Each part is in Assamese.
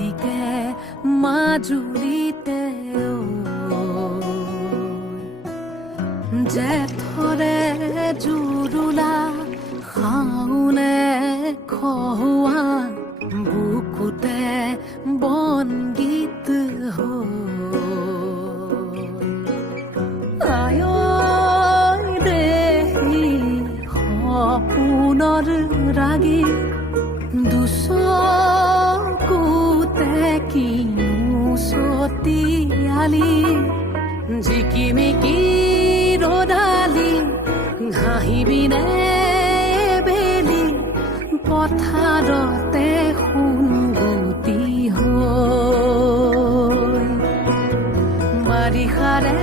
জিলিকে মাজুলীতে জেঠৰে জুৰুলা শাওনে খহুৱা বুকুতে বনগীত আয় দেহি সপোনৰ ৰাগী দুচকুতে কিনো চতিয়ালি জিকিমিকি ৰদালি ঘাঁহিবিনে বেলি পথাৰতে সোণগুটি হৈ বাৰিষাৰে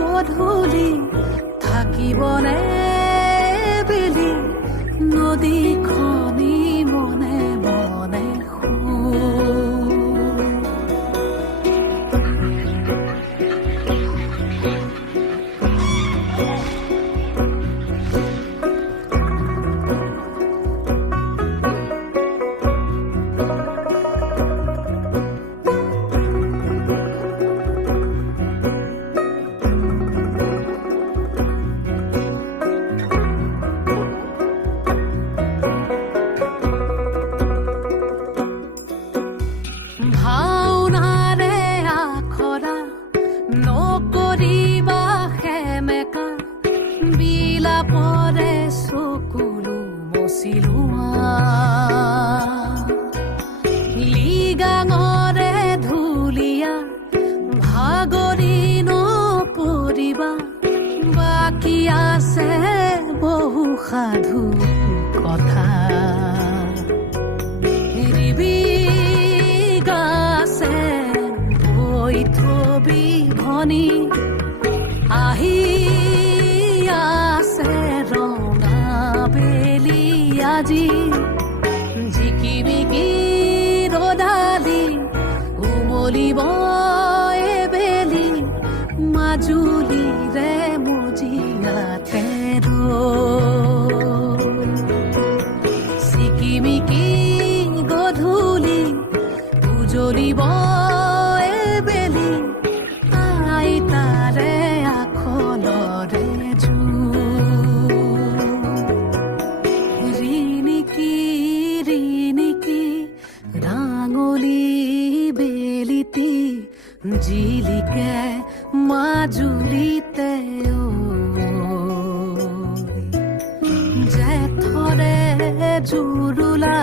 গধূলি থাকিবনে বেলি নদীখনি মনে মনে ভাওনাৰে আখৰা নকৰিবা সেমেকা বিলাপৰে চকুলো মচিলোৱা লিগাঙৰে ধুলীয়া ভাগৰি নপৰিবা বাকী আছে বহু সাধু কথা থবি ভনী আহি আছে ৰঙা বেলি আজি জিকিমিকি ৰদালি উমলিব এবেলি মাজুলীৰে মজিয়াতে চিকিমিকি গধূলি উজলিব বেলিতি জিলিকে মাজুলীতে জেঠৰে জুৰুলা